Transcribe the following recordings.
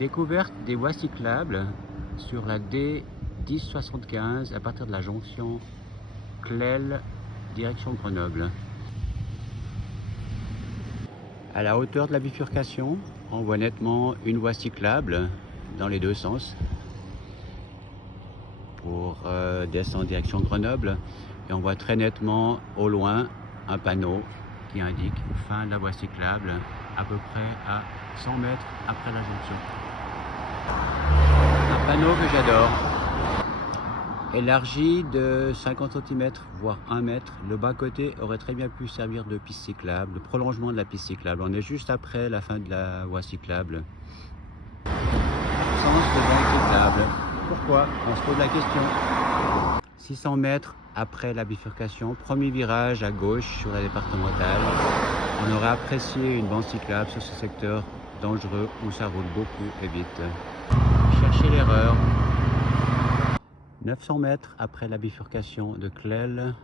Découverte des voies cyclables sur la D1075 à partir de la jonction Clel, direction Grenoble. À la hauteur de la bifurcation, on voit nettement une voie cyclable dans les deux sens pour descendre direction Grenoble, et on voit très nettement au loin un panneau qui indique fin de la voie cyclable à peu près à 100 mètres après la jonction. Un panneau que j'adore, élargi de 50 cm voire 1 mètre. Le bas côté aurait très bien pu servir de piste cyclable, de prolongement de la piste cyclable. On est juste après la fin de la voie cyclable. Absence de banc cyclable. Pourquoi? On se pose la question. 600 mètres après la bifurcation, premier virage à gauche sur la départementale. On aurait apprécié une bande cyclable sur ce secteur dangereux où ça roule beaucoup et vite. Cherchez l'erreur. 900 mètres après la bifurcation de Clel,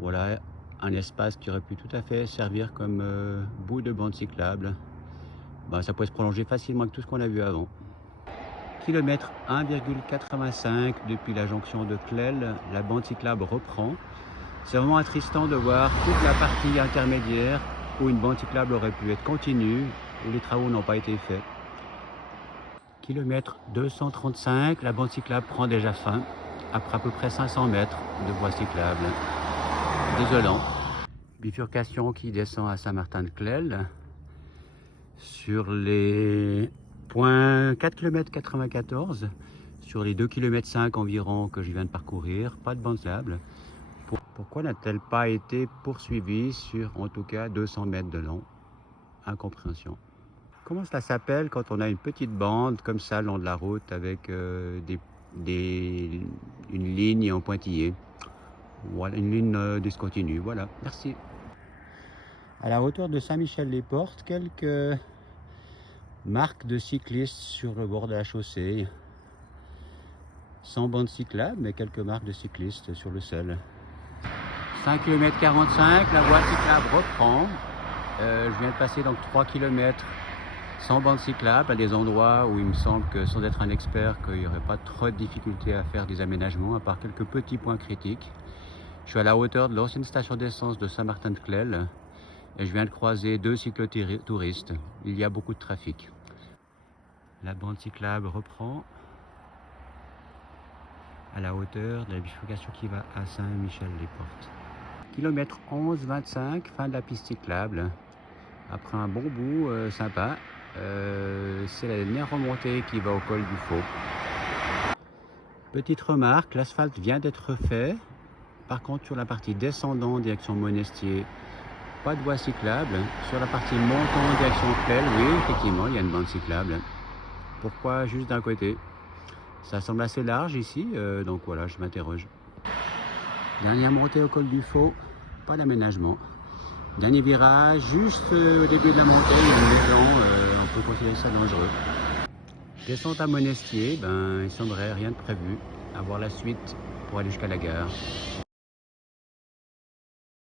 voilà un espace qui aurait pu tout à fait servir comme bout de bande cyclable. Ça pourrait se prolonger facilement avec tout ce qu'on a vu avant. Kilomètre 1,85 depuis la jonction de Clel, la bande cyclable reprend. C'est vraiment attristant de voir toute la partie intermédiaire où une bande cyclable aurait pu être continue, où les travaux n'ont pas été faits. Kilomètre 235, la bande cyclable prend déjà fin, après à peu près 500 mètres de voie cyclable. Désolant. Bifurcation qui descend à Saint-Martin-de-Clel. Sur les points 4 km 94, sur les 2 km 5 environ que je viens de parcourir, pas de bande cyclable. Pourquoi n'a-t-elle pas été poursuivie sur en tout cas 200 mètres de long? Incompréhension. Comment cela s'appelle quand on a une petite bande comme ça le long de la route avec une ligne en pointillé? Voilà, une ligne discontinue. Voilà, merci. À la hauteur de Saint-Michel-les-Portes, quelques marques de cyclistes sur le bord de la chaussée. Sans bande cyclable, mais quelques marques de cyclistes sur le sel. 5 km 45, la voie cyclable reprend. Je viens de passer donc 3 km sans bande cyclable à des endroits où il me semble que, sans être un expert, qu'il n'y aurait pas trop de difficultés à faire des aménagements, à part quelques petits points critiques. Je suis à la hauteur de l'ancienne station d'essence de Saint-Martin-de-Clel et je viens de croiser deux cyclotouristes. Il y a beaucoup de trafic. La bande cyclable reprend à la hauteur de la bifurcation qui va à Saint-Michel-les-Portes. Kilomètre 11,25, fin de la piste cyclable. Après un bon bout sympa, c'est la dernière remontée qui va au col du Faux. Petite remarque, l'asphalte vient d'être fait. Par contre, sur la partie descendant direction Monestier, pas de voie cyclable. Sur la partie montant direction Clel, oui, effectivement, il y a une bande cyclable. Pourquoi juste d'un côté? Ça semble assez large ici, donc voilà, je m'interroge. Dernière montée au col du Faux, pas d'aménagement. Dernier virage, juste au début de la montée, il y a une maison, on peut considérer ça dangereux. Descente à Monestier, il semblerait rien de prévu. À voir la suite pour aller jusqu'à la gare.